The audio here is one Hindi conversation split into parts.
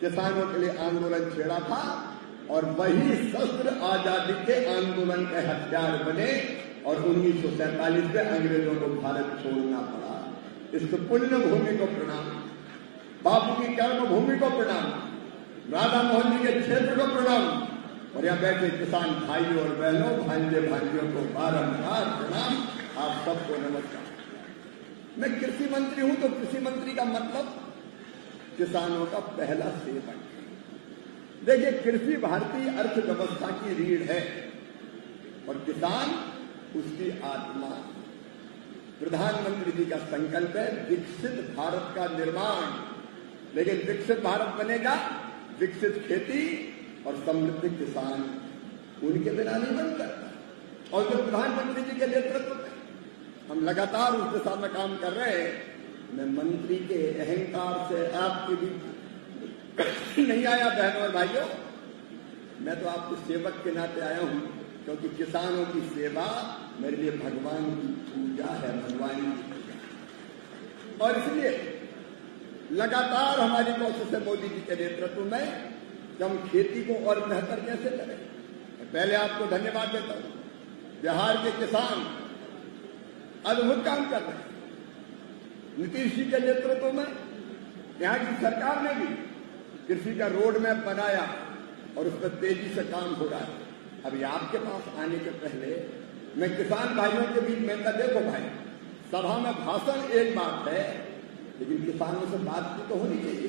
किसानों के लिए आंदोलन छेड़ा था और वही शस्त्र आजादी के आंदोलन के हथियार बने और 1947 में अंग्रेजों को भारत छोड़ना पड़ा। इस पुण्य भूमि को प्रणाम, बापू की कर्म भूमि को प्रणाम, राधा मोहन जी के क्षेत्र को प्रणाम और यहाँ बैठे किसान भाइयों और बहनों, भांजे भांजियों को बारंबार प्रणाम। आप सबको नमस्कार। मैं कृषि मंत्री हूं तो कृषि मंत्री का मतलब किसानों का पहला सेवक। देखिए, कृषि भारतीय अर्थव्यवस्था की रीढ़ है और किसान उसकी आत्मा। प्रधानमंत्री जी का संकल्प है विकसित भारत का निर्माण, लेकिन विकसित भारत बनेगा विकसित खेती और समृद्ध किसान, उनके बिना नहीं बन सकता। और जो प्रधानमंत्री जी के नेतृत्व में हम लगातार उस दिशा में काम कर रहे हैं, मैं मंत्री के अहंकार से आपके भी नहीं आया बहनों और भाइयों, मैं तो आपके सेवक के नाते आया हूं, क्योंकि किसानों की सेवा मेरे लिए भगवान की पूजा है, भगवान की पूजा। और इसलिए लगातार हमारी कोशिश है मोदी जी के नेतृत्व में कि हम खेती को और बेहतर कैसे करें। पहले आपको धन्यवाद देता हूं, बिहार के किसान अद्भुत काम कर रहे हैं। नीतीश जी के नेतृत्व में यहाँ की सरकार ने भी कृषि का रोड मैप बनाया और उस पर तेजी से काम हो रहा है। अभी आपके पास आने के पहले मैं किसान भाइयों के बीच में देखो भाई, सभा में भाषण एक बात है, लेकिन किसानों से बातचीत तो होनी चाहिए।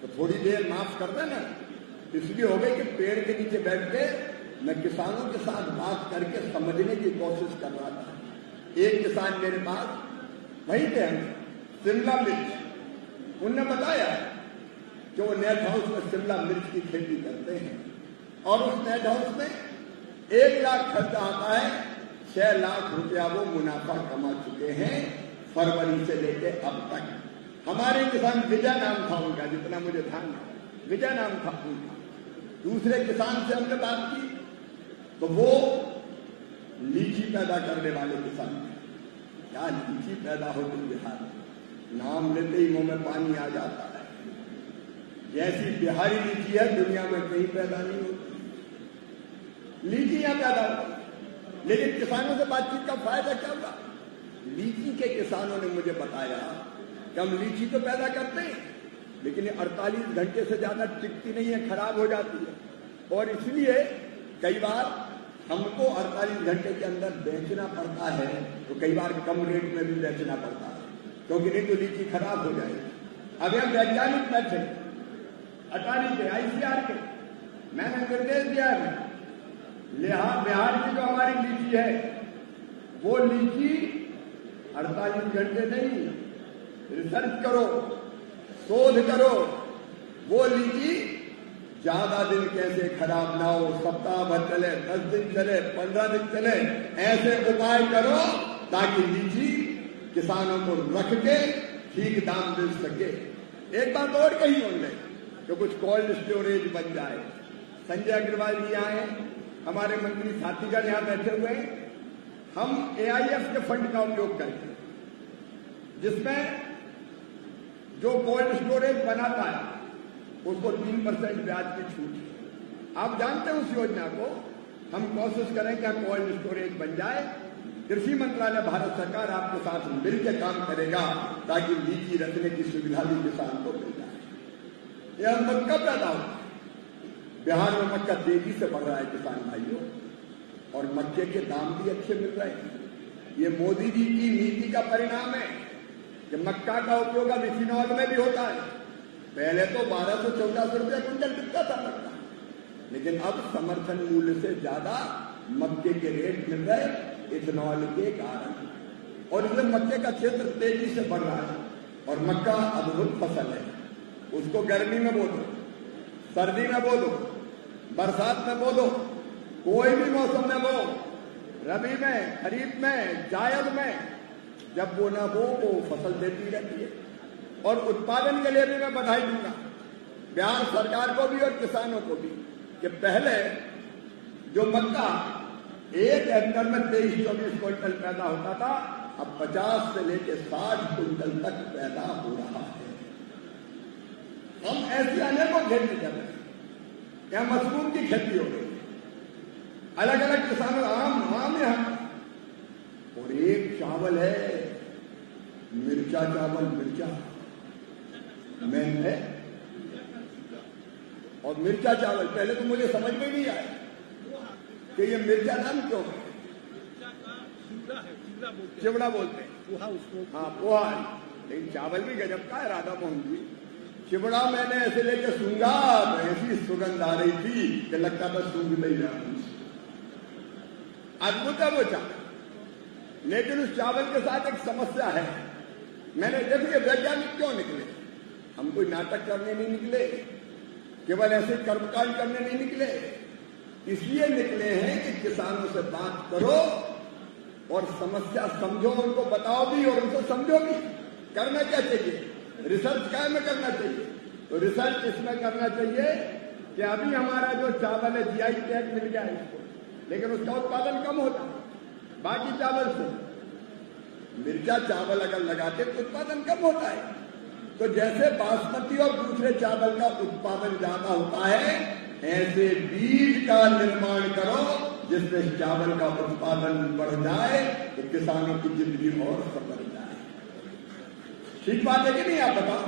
तो थोड़ी देर माफ कर देना, इसलिए हो गई कि पेड़ के नीचे बैठ के मैं किसानों के साथ बात करके समझने की कोशिश कर रहा था। एक किसान मेरे पास वहीं पे हैं, शिमला मिर्च, उनने बताया कि वो नेट हाउस में शिमला मिर्च की खेती करते हैं और उस नेट हाउस में 1 लाख खर्चा आता है, 6 लाख रुपया वो मुनाफा कमा चुके हैं फरवरी से लेके अब तक। हमारे किसान, विजय नाम था उनका, जितना मुझे ध्यान है विजय नाम था उनका। दूसरे किसान से हमने बात की तो वो लीची पैदा करने वाले किसान थे। क्या लीची पैदा होती बिहार में, नाम लेते ही मुंह में पानी आ जाता है। जैसी बिहारी लीची है दुनिया में कहीं पैदा नहीं होती, लीची यहां पैदा होती। लेकिन किसानों से बातचीत का फायदा क्या हुआ? लीची के किसानों ने मुझे बताया कि हम लीची तो पैदा करते हैं, लेकिन ये 48 घंटे से ज्यादा टिकती नहीं है, खराब हो जाती है। और इसलिए कई बार हमको 48 घंटे के अंदर बेचना पड़ता है, तो कई बार कम रेट में भी बेचना पड़ता है, क्योंकि नहीं तो लीची खराब हो जाएगी। अब हम वैज्ञानिक बैठे अटारी के, ICAR के, मैंने निर्देश दिया है बिहार की जो हमारी लीची है वो लीची 48 घंटे नहीं, रिसर्च करो, शोध करो, वो लीची ज्यादा दिन कैसे खराब ना हो, सप्ताह भर चले, 10 दिन चले, 15 दिन चले, ऐसे उपाय करो ताकि लीची किसानों को रख के ठीक दाम मिल सके। एक बात और कही उन्होंने कि कुछ कोल्ड स्टोरेज बन जाए। संजय अग्रवाल जी आए, हमारे मंत्री साथीगण यहाँ बैठे हुए हैं, हम AIF के फंड का उपयोग करके, जिसमें जो कोल्ड स्टोरेज बनाता है उसको 3% ब्याज की छूट है। आप जानते हैं उस योजना को, हम कोशिश करें कि कोल्ड स्टोरेज बन जाए। कृषि मंत्रालय भारत सरकार आपके साथ मिलकर काम करेगा ताकि लीची रखने की सुविधा भी किसान को मिल जाए। यह मक्का पैदा होता है बिहार में, मक्का तेजी से बढ़ रहा है किसान भाइयों, और मक्के के दाम भी अच्छे मिल रहे हैं। ये मोदी जी की नीति का परिणाम है कि मक्का का उपयोग अब इथेनॉल में भी होता है। पहले तो 1200-1400 रुपया क्विंटल बिकता था मक्का, लेकिन अब समर्थन मूल्य से ज्यादा मक्के के रेट मिल रहे इथेनॉल के कारण, और इसलिए मक्के का क्षेत्र तेजी से बढ़ रहा है। और मक्का अद्भुत फसल है, उसको गर्मी में बो दो, सर्दी में बो दो, बरसात में बो दो, कोई भी मौसम में बो, रबी में, खरीफ में, जायद में, जब वो ना बो वो फसल देती रहती है। और उत्पादन के लिए भी मैं बधाई दूंगा बिहार सरकार को भी और किसानों को भी, कि पहले जो मक्का 1 हेक्टेयर में 23-24 क्विंटल पैदा होता था, अब 50 से लेकर 60 क्विंटल तक पैदा हो रहा है। हम ऐसी अनेकों खेती कर रहे हैं। यहाँ मशरूम की खेती हो रही है, अलग अलग किसानों आम यहाँ, और एक चावल है मिर्चा चावल, मिर्चा मेन है। और मिर्चा चावल पहले तो मुझे समझ में नहीं आया कि ये मिर्चा नाम क्यों है। चिवड़ा बोलते हैं, पोहा उसको, हाँ पोहा। लेकिन चावल भी गजब का है राधा मोहन जी। चिवड़ा मैंने ऐसे लेके सूंघा तो ऐसी सुगंध आ रही थी कि लगता था सूंघ नहीं रहा। अद्भुत है वो चावल। लेकिन उस चावल के साथ एक समस्या है। मैंने देखिए वैज्ञानिक क्यों निकले, हम कोई नाटक करने नहीं निकले, केवल ऐसे कर्मकांड करने नहीं निकले, इसलिए निकले हैं कि किसानों से बात करो और समस्या समझो, उनको बताओ भी और उनको समझो भी। करना क्या चाहिए, रिसर्च क्या में करना चाहिए। तो रिसर्च इसमें करना चाहिए कि अभी हमारा जो चावल है जीआई टैग मिल गया है इसको, लेकिन उसका उत्पादन कम होता है बाकी चावल से। मिर्चा चावल अगर लगाते तो उत्पादन कम होता है। तो जैसे बासमती और दूसरे चावल का उत्पादन ज्यादा होता है, ऐसे बीज का निर्माण करो जिससे चावल का उत्पादन बढ़ जाए तो किसानों की जिंदगी और सफल जाए। ठीक बात है कि नहीं, आप बताओ।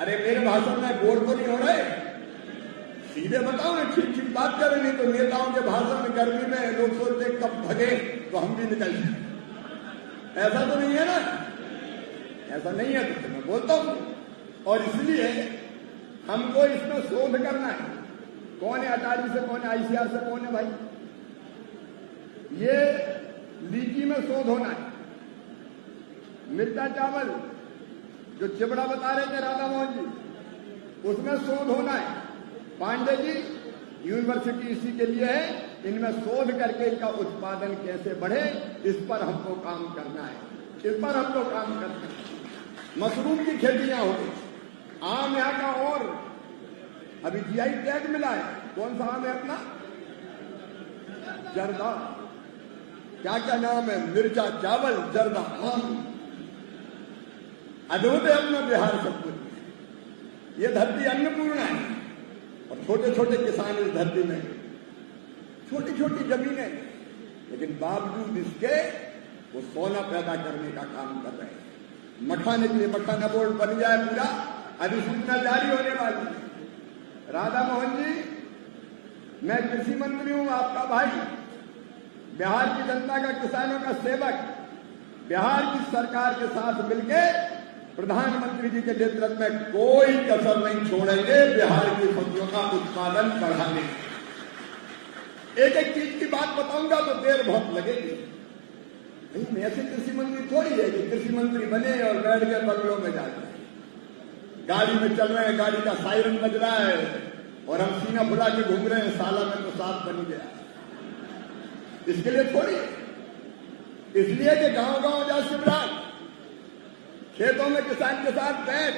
अरे मेरे भाषण में बोर तो नहीं हो रहे, सीधे बताओ ना, ठीक ठीक बात करें। नहीं तो नेताओं के भाषण में गर्मी में लोग सोचते कब भगे तो हम भी निकल जाए। ऐसा तो नहीं है ना, ऐसा नहीं है तो मैं बोलता हूं। और इसलिए हमको इसमें शोध करना है। कौन है अटारी से, कौन है आईसीआर से, कौन है भाई, ये लीची में शोध होना है। मिर्चा चावल जो चिवड़ा बता रहे थे राधा मोहन जी, उसमें शोध होना है। पांडे जी यूनिवर्सिटी इसी के लिए है, इनमें शोध करके इनका उत्पादन कैसे बढ़े इस पर हमको काम करना है, इस पर हमको काम करना है। मशरूम की खेतियां हो गई, आम यहाँ का, और अभी जीआई टैग मिला है। कौन सा आम है अपना, जर्दा। क्या क्या नाम है, मिर्चा चावल, जर्दा, आम। अद्भुत है अपना बिहार सब कुछ। ये धरती अन्नपूर्णा है और छोटे छोटे किसान इस धरती में, छोटी छोटी जमीनें, लेकिन बावजूद इसके वो सोना पैदा करने का काम कर रहे हैं। मखाने के लिए मखाना बोर्ड बन जाए पूरा, अधिसूचना जारी होने वाली है। राधा मोहन जी, मैं कृषि मंत्री हूं, आपका भाई, बिहार की जनता का, किसानों का सेवक। बिहार की सरकार के साथ मिलकर प्रधानमंत्री जी के नेतृत्व में कोई कसर नहीं छोड़ेंगे बिहार की फसलों का उत्पादन बढ़ाने। एक एक चीज की बात बताऊंगा तो देर बहुत लगेगी। नहीं, ऐसे कृषि मंत्री थोड़ी है कि कृषि मंत्री बने और बैठ के बंगलों में जाते हैं, गाड़ी में चल रहे हैं, गाड़ी का सायरन बज रहा है और हम सीना फुला के घूम रहे हैं, साला में तो साफ बन गया। इसके लिए थोड़ी, इसलिए कि गांव गांव जा शिवराज, खेतों में किसान के साथ बैठ,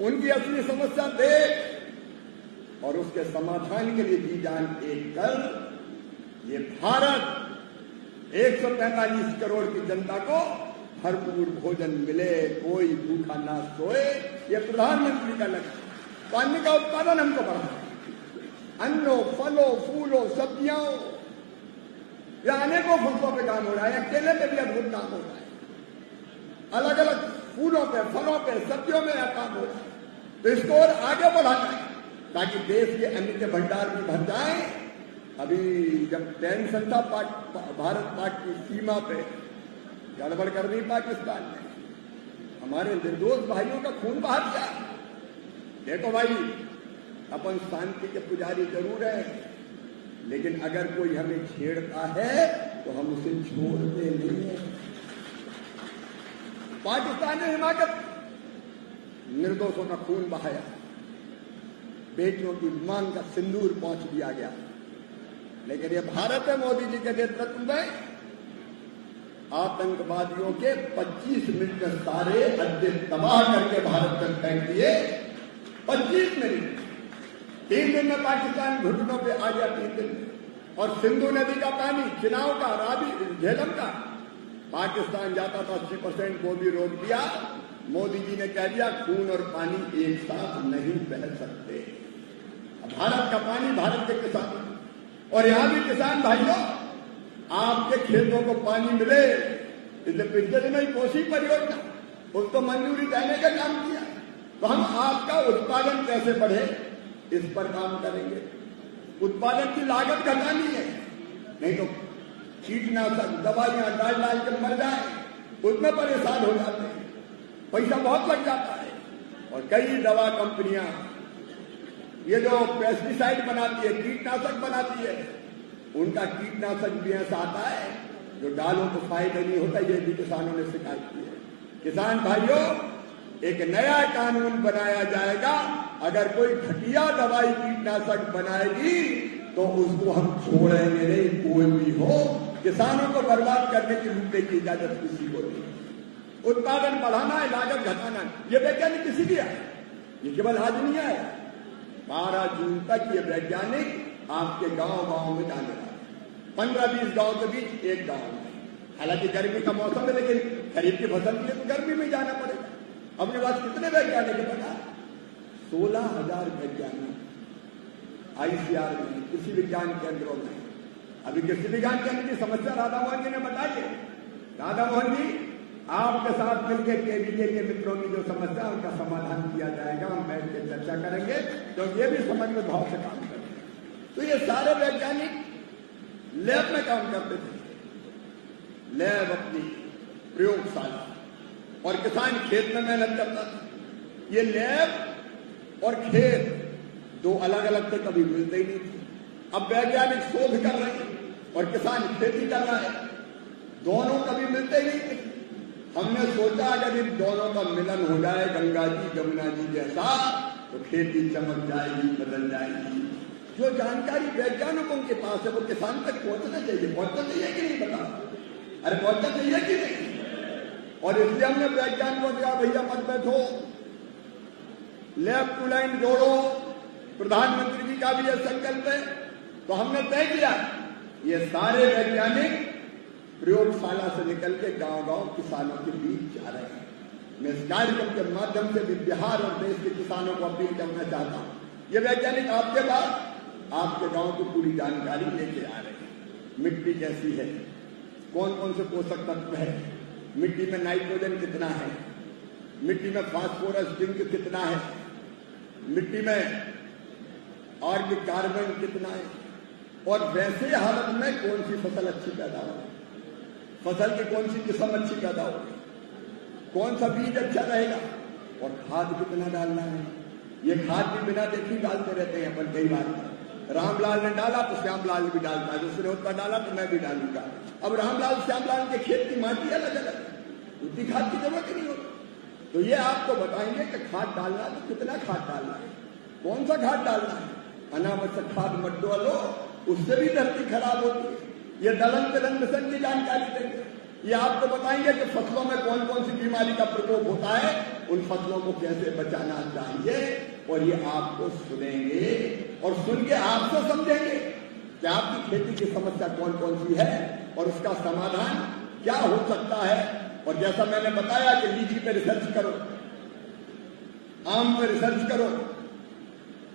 उनकी असली समस्या देख और उसके समाधान के लिए जी जान एक कर। ये भारत 145 करोड़ की जनता को भरपूर भोजन मिले, कोई भूखा ना सोए, ये प्रधानमंत्री का लक्ष्य। तो अन्न का उत्पादन हमको बढ़ाना, अन्नों, फलों, फूलों, सब्जियों, या अनेकों फसलों पे काम हो रहा है, केले पे भी अद्भुत काम हो रहा है, अलग अलग फूलों पे, फलों पे, सब्जियों में यह काम हो रहा है। तो इसको और आगे बढ़ाना है ताकि देश के अन्न के भंडार भी भर जाए। अभी जब टेंशन था भारत पाक की सीमा पे, गड़बड़ कर दी पाकिस्तान ने, हमारे निर्दोष भाइयों का खून बहा दिया। देखो भाई, अपन शांति के पुजारी जरूर हैं, लेकिन अगर कोई हमें छेड़ता है तो हम उसे छोड़ते नहीं हैं। पाकिस्तान ने हिमाकत निर्दोषों का खून बहाया, बेटियों की मांग का सिंदूर पहुंच दिया गया, लेकिन ये भारत है मोदी जी के नेतृत्व में आतंकवादियों के 25 मिनट में सारे अड्डे तबाह करके भारत में फेंक दिए। 25 मिनट, 3 दिन में पाकिस्तान घुटनों पे आ गया, 3 दिन में। और सिंधु नदी का पानी, चिनाव का, रावी, झेलम का, पाकिस्तान जाता था 80%, वो भी रोक दिया। मोदी जी ने कह दिया खून और पानी एक साथ नहीं बह सकते। भारत का पानी भारत के किसान, और यहां भी किसान भाइयों आपके खेतों को पानी मिले, इसलिए पिछले दिनों ही कोसी परियोजना उसको मंजूरी देने का काम किया। तो हम आपका उत्पादन कैसे बढ़े इस पर काम करेंगे। उत्पादन की लागत घटानी है, नहीं तो कीटनाशक दवाइयां डाल के मर जाए उसमें परेशान हो जाते हैं, पैसा बहुत लग जाता है। और कई दवा कंपनियां ये जो पेस्टिसाइड बनाती है, कीटनाशक बनाती है, उनका कीटनाशक भी ऐसा आता है जो डालों को फायदा नहीं होता। ये भी किसानों ने शिकायत की है। किसान भाइयों एक नया कानून बनाया जाएगा, अगर कोई घटिया दवाई कीटनाशक बनाएगी तो उसको हम छोड़ेंगे नहीं, कोई भी हो। किसानों को बर्बाद करने की रुपये की इजाजत किसी को नहीं। उत्पादन बढ़ाना है, लागत घटाना है, ये वैज्ञानिक किसी भी आए, ये केवल आज नहीं आए। 12 जून तक ये वैज्ञानिक आपके गांव में जाने वाले, 15-20 गांव के बीच एक गांव में। हालांकि गर्मी का मौसम है, लेकिन खरीफ की फसल के लिए तो गर्मी में जाना पड़ेगा। अपने पास कितने वैज्ञानिक है पता? 16,000 वैज्ञानिक ICR में, कृषि विज्ञान केंद्रों में। अभी कृषि विज्ञान केंद्र की समस्या राधा मोहन जी ने बताई है। राधा मोहन जी आपके साथ मिलकर केवीके के मित्रों की जो समस्या है उनका समाधान किया जाएगा, हम बैठ के चर्चा करेंगे, तो ये भी समझ में भाव से काम करेंगे। तो ये सारे वैज्ञानिक लैब में काम करते थे, लैब अपनी प्रयोगशाला, और किसान खेत में मेहनत करता था। ये लैब और खेत दो अलग अलग थे, कभी मिलते ही नहीं थे। अब वैज्ञानिक शोध कर रहे हैं और किसान खेती कर रहा है, दोनों कभी मिलते ही नहीं थे। हमने सोचा अगर इन दोनों का मिलन हो जाए गंगा जी जमुना जी जैसा, तो खेती चमक जाएगी, बदल जाएगी। जो जानकारी वैज्ञानिकों के पास है वो किसान तक पहुंचना चाहिए। पहुंचना चाहिए कि नहीं बताओ? अरे पहुंचना चाहिए कि नहीं? और इसलिए हमने वैज्ञानिकों से कहा भैया मत बैठो, लैब टू लाइन जोड़ो। प्रधानमंत्री जी का भी यह संकल्प है। तो हमने तय किया ये सारे वैज्ञानिक प्रयोगशाला से निकल के गांव-गांव किसानों के बीच जा रहे हैं। मैं इस कार्यक्रम के माध्यम से भी बिहार और देश के किसानों को अपील करना चाहता हूं, ये वैज्ञानिक आपके पास आपके गांव की पूरी जानकारी लेके आ रहे हैं। मिट्टी कैसी है, कौन कौन से पोषक तत्व है, मिट्टी में नाइट्रोजन कितना है, मिट्टी में फास्फोरस जिंक कितना है, मिट्टी में ऑर्गेनिक कार्बन कितना है, और वैसे हालत में कौन सी फसल अच्छी पैदा होगी, फसल की कौन सी किस्म अच्छी पैदा होगी, कौन सा बीज अच्छा रहेगा, और खाद कितना डालना है। ये खाद भी बिना देखी डालते रहते हैं अपन कई बार। रामलाल ने डाला तो श्यामलाल भी डालता है, दूसरे उसका डाला तो मैं भी डालूंगा। अब रामलाल श्यामलाल के खेत की माटी अलग अलग, उतनी खाद की जरूरत नहीं होती। तो ये आपको बताएंगे कि खाद डालना है तो कितना खाद डालना है, कौन सा खाद डालना है। अनावश्यक खाद मत डालो, उससे भी धरती खराब होती है। ये दलहन तिलहन मिशन की जानकारी देंगे। ये आपको बताएंगे कि फसलों में कौन कौन सी बीमारी का प्रकोप होता है, उन फसलों को कैसे बचाना चाहिए, और ये आपको सुनेंगे और सुन के आपसे समझेंगे कि आपकी खेती की समस्या कौन कौन सी है और उसका समाधान क्या हो सकता है। और जैसा मैंने बताया कि लीची पे रिसर्च करो, आम पे रिसर्च करो,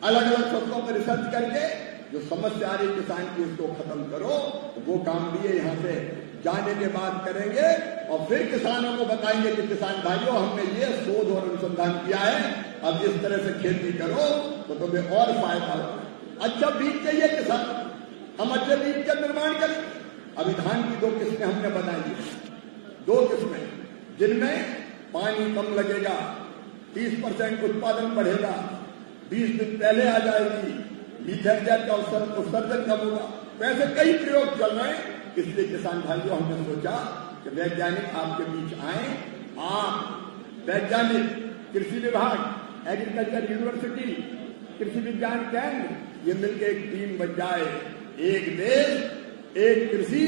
अलग अलग फसलों पर रिसर्च करके जो समस्या आ रही किसान की उसको खत्म करो। वो काम भी है, यहां से जाने के बाद करेंगे और फिर किसानों को बताएंगे कि किसान भाइयों हमने ये शोध और अनुसंधान किया है, अब इस तरह से खेती करो तो तुम्हें और फायदा होगा। अच्छा बीज चाहिए किसान, हम अच्छे बीज का निर्माण करें। अभी धान की 2 किस्में हमने बनाई, 2 किस्में जिनमें पानी कम लगेगा, 30% उत्पादन बढ़ेगा, 20 दिन पहले आ जाएगी, मीथेन गैस का उत्सर्जन कम होगा। तो ऐसे कई प्रयोग चल रहे हैं। इसलिए किसान भाइयों हमने सोचा कि वैज्ञानिक आपके बीच आए, आप वैज्ञानिक, कृषि विभाग, एग्रीकल्चर यूनिवर्सिटी, कृषि विज्ञान केंद्र, ये मिलकर एक टीम बन जाए, एक देश एक कृषि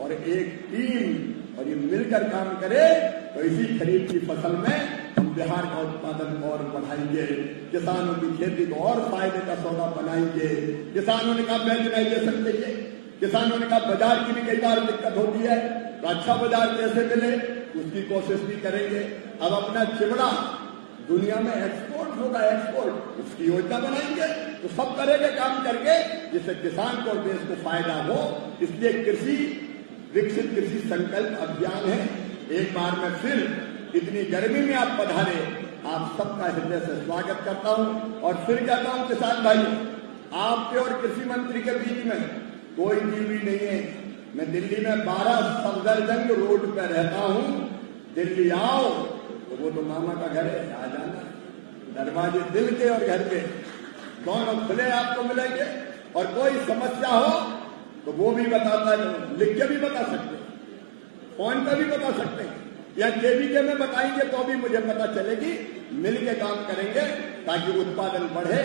और एक टीम, और ये मिलकर काम करे तो इसी खरीफ की फसल में हम बिहार का उत्पादन और बढ़ाएंगे, किसानों की खेती को और फायदे का सौदा बनाएंगे। किसानों ने कहा मैकेनाइजेशन चाहिए, किसानों ने कहा बाजार की भी कई बार दिक्कत होती है, तो अच्छा बाजार कैसे मिले, उसकी कोशिश भी करेंगे। अब अपना चिवड़ा दुनिया में एक्सपोर्ट होगा, एक्सपोर्ट, उसकी योजना बनाएंगे। तो सब करेंगे काम करके जिससे किसान को और देश को फायदा हो। इसलिए कृषि विकसित कृषि संकल्प अभियान है। एक बार मैं फिर इतनी गर्मी में आप पधारे, आप सबका हृदय से स्वागत करता हूं और फिर कहता हूं किसान भाई, आपके और कृषि मंत्री के बीच में कोई दूरी नहीं है। मैं दिल्ली में 12 सफदरजंग रोड पर रहता हूं। दिल्ली आओ तो वो तो मामा का घर है, आ जाना। दरवाजे दिल के और घर के दोनों खुले आपको मिलेंगे। और कोई समस्या हो तो वो भी बताता है, लिख के भी बता सकते, फोन पर भी बता सकते हैं, या केवीके में बताएंगे तो भी मुझे पता चलेगी। मिल के काम करेंगे ताकि उत्पादन बढ़े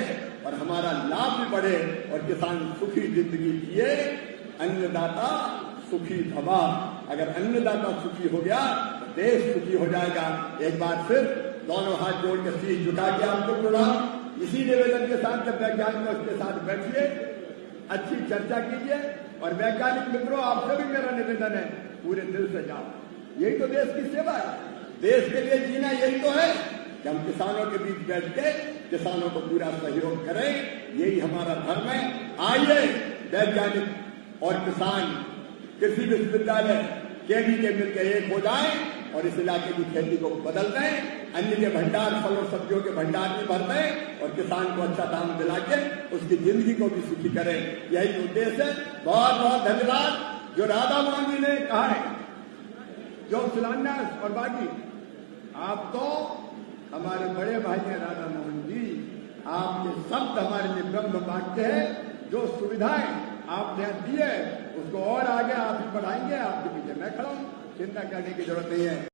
और हमारा लाभ भी बढ़े और किसान सुखी जिंदगी जिए। अन्नदाता सुखी भवा। अगर अन्नदाता सुखी हो गया तो देश सुखी हो जाएगा। एक बार फिर दोनों हाथ जोड़ के शीश झुका के आपको प्रणाम। इसी निवेदन के साथ जब वैज्ञानिकों के साथ बैठिए, अच्छी चर्चा कीजिए और वैज्ञानिक मित्रों आपसे भी मेरा निवेदन है, पूरे दिल से जाओ। यही तो देश की सेवा है। देश के लिए जीना यही तो है कि हम किसानों के बीच बैठ के किसानों को पूरा सहयोग करें। यही हमारा धर्म है। आइए वैज्ञानिक और किसान कृषि विश्वविद्यालय केवीके मिलकर एक हो जाएं और इस इलाके की खेती को बदल दें। अन्न के भंडार, फल और सब्जियों के भंडार भी भर दें और किसान को अच्छा दाम दिला के उसकी जिंदगी को भी सुखी करें। यही उद्देश्य है। बहुत बहुत धन्यवाद। जो राधा मोहन जी ने कहा है, जो शिलान्यास और बाकी, आप तो हमारे बड़े भाई हैं राधा मोहन जी। आपके शब्द हमारे लिए ब्रह्म वाक्य है। जो सुविधाएं आपने दिए उसको और आगे आप ही बढ़ाएंगे। आपके पीछे मैं खड़ा हूं, चिंता करने की जरूरत नहीं है।